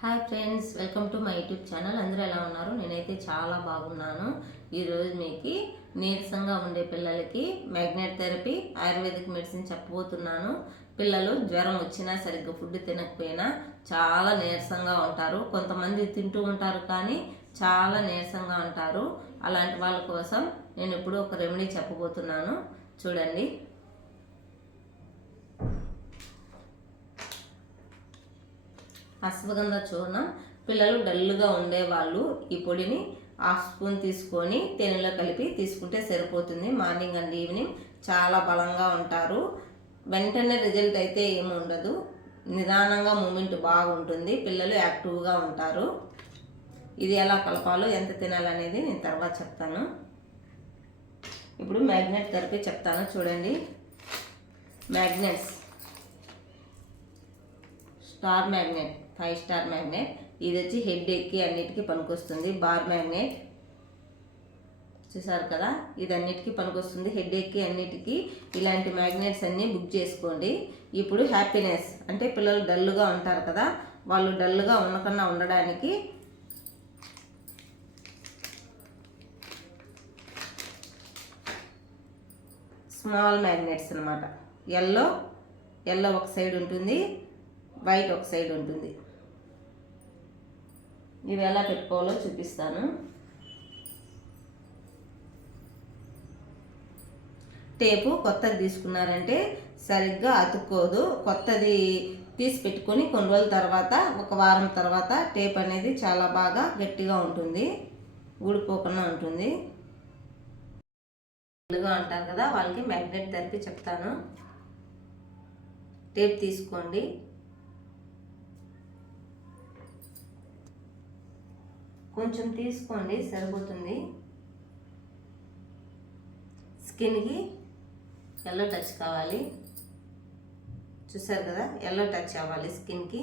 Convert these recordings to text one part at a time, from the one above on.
Hi friends, welcome to my YouTube channel. అందరూ ఎలా ఉన్నారు? నేనైతే చాలా బాగున్నాను. ఈరోజు మీకు నీరసంగా ఉండే పిల్లలకి మ్యాగ్నెట్ థెరపీ ఆయుర్వేదిక్ మెడిసిన్ చెప్పబోతున్నాను. పిల్లలు జ్వరం వచ్చినా సరిగ్గా ఫుడ్ తినకపోయినా చాలా నీరసంగా ఉంటారు. కొంతమంది తింటూ ఉంటారు కానీ చాలా నీరసంగా ఉంటారు. అలాంటి వాళ్ళ కోసం నేను ఇప్పుడు ఒక రెమెడీ చెప్పబోతున్నాను. చూడండి. అశ్వగంధ చూర్ణం. పిల్లలు డల్లుగా ఉండేవాళ్ళు ఈ పొడిని హాఫ్ స్పూన్ తీసుకొని తేనెలో కలిపి తీసుకుంటే సరిపోతుంది. మార్నింగ్ అండ్ ఈవినింగ్ చాలా బలంగా ఉంటారు. వెంటనే రిజల్ట్ అయితే ఏమి ఉండదు, నిదానంగా మూమెంట్ బాగుంటుంది, పిల్లలు యాక్టివ్గా ఉంటారు. ఇది ఎలా కలపాలో ఎంత తినాలనేది నేను తర్వాత చెప్తాను. ఇప్పుడు మ్యాగ్నెట్ థెరపీ చెప్తాను. చూడండి. Magnets star magnet, 5 star magnet. ఇది వచ్చి హెడ్ ఎక్కి అన్నిటికీ పనికొస్తుంది. బార్ మ్యాగ్నెట్ చూసారు కదా, ఇది అన్నిటికీ పనికొస్తుంది. హెడ్ ఎక్కి అన్నిటికీ ఇలాంటి మ్యాగ్నెట్స్ అన్నీ బుక్ చేసుకోండి. ఇప్పుడు హ్యాపీనెస్ అంటే పిల్లలు డల్లుగా ఉంటారు కదా, వాళ్ళు డల్లుగా ఉండకుండా ఉండడానికి స్మాల్ మ్యాగ్నెట్స్ అనమాట. ఎల్లో ఒక సైడ్ ఉంటుంది, వైట్ ఒక సైడ్ ఉంటుంది. ఇవి ఎలా పెట్టుకోవాలో చూపిస్తాను. టేపు కొత్తది తీసుకున్నారంటే సరిగ్గా అతుక్కోదు. కొత్తది తీసి పెట్టుకొని కొన్ని రోజుల తర్వాత, ఒక వారం తర్వాత టేప్ అనేది చాలా బాగా గట్టిగా ఉంటుంది, ఊడిపోకుండా ఉంటుంది. అంటారు కదా, వాళ్ళకి మ్యాగ్నెట్ థెరపీ చెప్తాను. టేప్ తీసుకోండి. కొంచెం తీసుకోండి, సరిపోతుంది. స్కిన్కి ఎల్లో టచ్ కావాలి. చూసారు కదా, ఎల్లో టచ్ అవ్వాలి స్కిన్కి.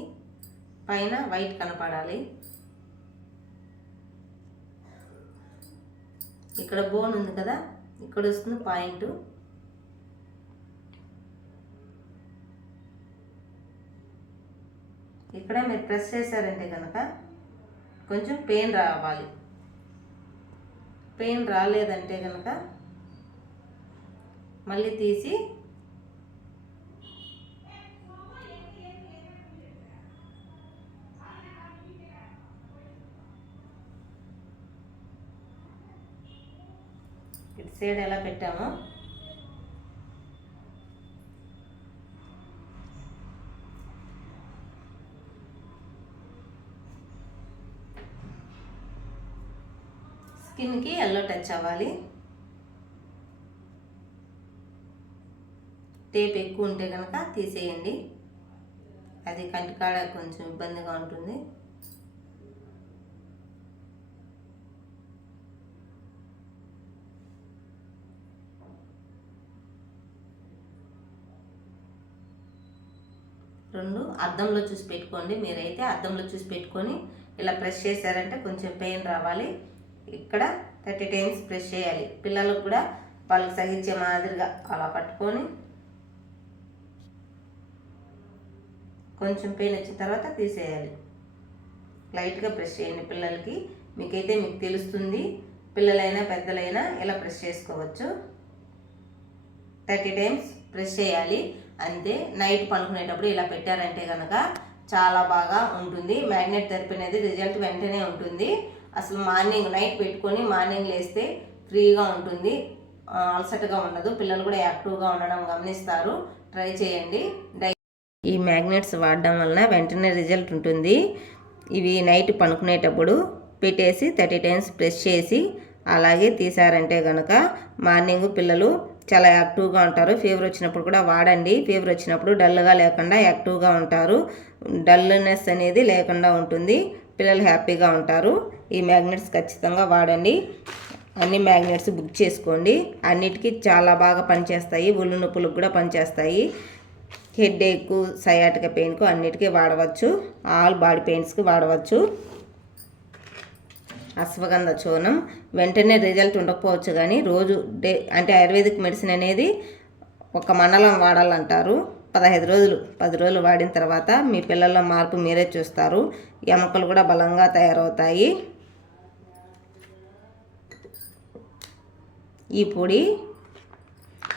పైన వైట్ కనపడాలి. ఇక్కడ బోన్ ఉంది కదా, ఇక్కడ వస్తుంది పాయింట్. ఇక్కడ మీరు ప్రెస్ చేశారంటే కనుక కొంచెం పెయిన్ రావాలి. పెయిన్ రాలేదంటే కనుక మళ్ళీ తీసి ఇటు సైడ్ ఎలా పెట్టామో స్కిన్కి ఎల్లో టచ్ అవ్వాలి. టేప్ ఎక్కువ ఉంటే కనుక తీసేయండి, అది కంటికాడ కొంచెం ఇబ్బందిగా ఉంటుంది. రెండు అద్దంలో చూసి పెట్టుకోండి. మీరైతే అద్దంలో చూసి పెట్టుకొని ఇలా ప్రెస్ చేశారంటే కొంచెం పెయిన్ రావాలి. ఇక్కడ 30 టైమ్స్ ప్రెస్ చేయాలి. పిల్లలకు కూడా వాళ్ళకి సహించే మాదిరిగా అలా పట్టుకొని కొంచెం పెయిన్ వచ్చిన తర్వాత తీసేయాలి. లైట్గా ప్రెస్ చేయండి పిల్లలకి. మీకు తెలుస్తుంది. పిల్లలైనా పెద్దలైనా ఇలా ప్రెస్ చేసుకోవచ్చు. 30 టైమ్స్ ప్రెస్ చేయాలి అంతే. నైట్ పడుకునేటప్పుడు ఇలా పెట్టారంటే కనుక చాలా బాగా ఉంటుంది. మ్యాగ్నెట్ థెరపీ అనేది రిజల్ట్ వెంటనే ఉంటుంది. అసలు నైట్ పెట్టుకొని మార్నింగ్ లేస్తే ఫ్రీగా ఉంటుంది, అలసటగా ఉండదు. పిల్లలు కూడా యాక్టివ్గా ఉండడం గమనిస్తారు. ట్రై చేయండి. ఈ మ్యాగ్నెట్స్ వాడడం వలన వెంటనే రిజల్ట్ ఉంటుంది. ఇవి నైట్ పడుకునేటప్పుడు పెట్టేసి 30 టైమ్స్ ప్రెస్ చేసి అలాగే తీసారంటే కనుక మార్నింగ్ పిల్లలు చాలా యాక్టివ్గా ఉంటారు. ఫీవర్ వచ్చినప్పుడు కూడా వాడండి. ఫీవర్ వచ్చినప్పుడు డల్గా లేకుండా యాక్టివ్గా ఉంటారు. డల్నెస్ అనేది లేకుండా ఉంటుంది. పిల్లలు హ్యాపీగా ఉంటారు. ఈ మ్యాగ్నెట్స్ ఖచ్చితంగా వాడండి. అన్ని మ్యాగ్నెట్స్ బుక్ చేసుకోండి. అన్నిటికీ చాలా బాగా పనిచేస్తాయి. ఒళ్ళు నొప్పులకు కూడా పనిచేస్తాయి. హెడ్ ఏక్, సయాటిక పెయిన్కు అన్నిటికీ వాడవచ్చు. ఆల్ బాడీ పెయిన్స్కి వాడవచ్చు. అశ్వగంధ చూర్ణం వెంటనే రిజల్ట్ ఉండకపోవచ్చు కానీ రోజు అంటే ఆయుర్వేదిక్ మెడిసిన్ అనేది ఒక మండలం వాడాలంటారు. 15 రోజులు 10 రోజులు వాడిన తర్వాత మీ పిల్లల మార్పు మీరే చూస్తారు. ఎముకలు కూడా బలంగా తయారవుతాయి. ఈ పొడి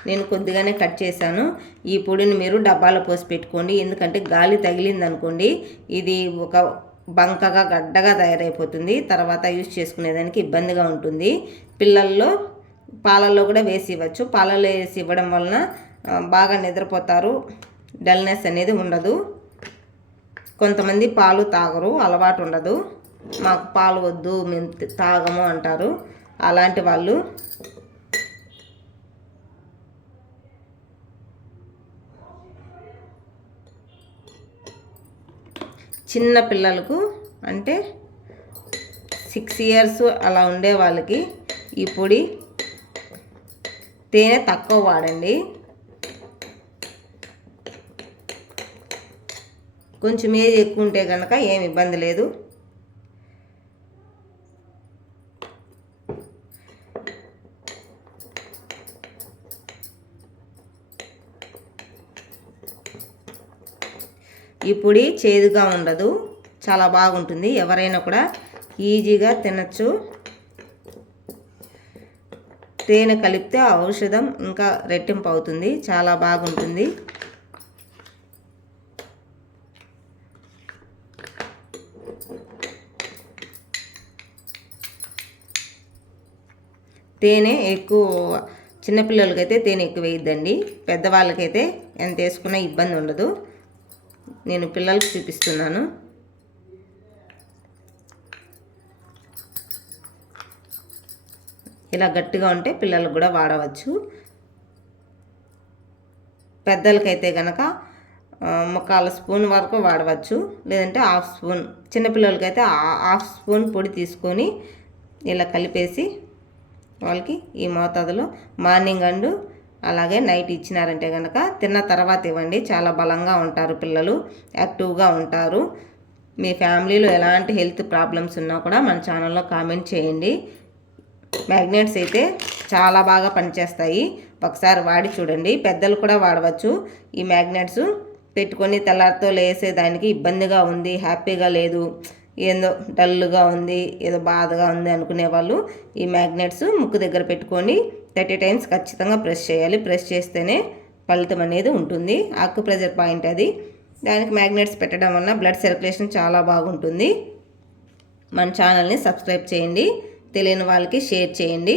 నేను కొద్దిగానే కట్ చేశాను. ఈ పొడిని మీరు డబ్బాలో పోసి పెట్టుకోండి. ఎందుకంటే గాలి తగిలింది అనుకోండి ఇది ఒక బంకగా గడ్డగా తయారైపోతుంది. తర్వాత యూజ్ చేసుకునేదానికి ఇబ్బందిగా ఉంటుంది. పిల్లల్లో పాలల్లో కూడా వేసి ఇవ్వచ్చు. పాలల్లో వేసి ఇవ్వడం వలన బాగా నిద్రపోతారు. డల్నెస్ అనేది ఉండదు. కొంతమంది పాలు తాగరు, అలవాటు ఉండదు. మాకు పాలు వద్దు, మేము తాగము అంటారు. అలాంటి వాళ్ళు చిన్న పిల్లలకు అంటే 6 years అలా ఉండే వాళ్ళకి ఈ పొడి తేనె తక్కువ వాడండి. కొంచెం ఏజ్ ఎక్కువ ఉంటే కనుక ఏమి ఇబ్బంది లేదు. ఈ పొడి చేదుగా ఉండదు, చాలా బాగుంటుంది. ఎవరైనా కూడా ఈజీగా తినచ్చు. తేనె కలిపితే ఔషధం ఇంకా రెట్టింపు అవుతుంది, చాలా బాగుంటుంది. తేనె ఎక్కువ చిన్నపిల్లలకైతే తేనె ఎక్కువ వేయద్దండి. పెద్దవాళ్ళకైతే ఎంత వేసుకున్నా ఇబ్బంది ఉండదు. నేను పిల్లలకు చూపిస్తున్నాను. ఇలా గట్టిగా ఉంటే పిల్లలకు కూడా వాడవచ్చు. పెద్దలకైతే కనుక 1/4 స్పూన్ వరకు వాడవచ్చు, లేదంటే 1/2 స్పూన్. చిన్నపిల్లలకైతే 1/2 స్పూన్ పొడి తీసుకొని ఇలా కలిపేసి వాళ్ళకి ఈ మోతాదులో మార్నింగ్ అండ్ అలాగే నైట్ ఇచ్చినారంటే కనుక తిన్న తర్వాత ఇవ్వండి. చాలా బలంగా ఉంటారు పిల్లలు, యాక్టివ్గా ఉంటారు. మీ ఫ్యామిలీలో ఎలాంటి హెల్త్ ప్రాబ్లమ్స్ ఉన్నా కూడా మన ఛానల్లో కామెంట్ చేయండి. మ్యాగ్నెట్స్ అయితే చాలా బాగా పనిచేస్తాయి. ఒకసారి వాడి చూడండి. పెద్దలు కూడా వాడవచ్చు. ఈ మ్యాగ్నెట్స్ పెట్టుకొని తెల్లారితో లేసేదానికి ఇబ్బందిగా ఉంది, హ్యాపీగా లేదు, ఏందో డల్గా ఉంది, ఏదో బాధగా ఉంది అనుకునే వాళ్ళు ఈ మ్యాగ్నెట్స్ ముక్కు దగ్గర పెట్టుకొని 30 times ఖచ్చితంగా ప్రెస్ చేయాలి. ప్రెస్ చేస్తేనే ఫలితం అనేది ఉంటుంది. ఆక్యుప్రెషర్ పాయింట్ అది. దానికి మ్యాగ్నెట్స్ పెట్టడం వల్ల బ్లడ్ సర్క్యులేషన్ చాలా బాగుంటుంది. మన ఛానల్ని సబ్స్క్రైబ్ చేయండి. తెలియని వాళ్ళకి షేర్ చేయండి.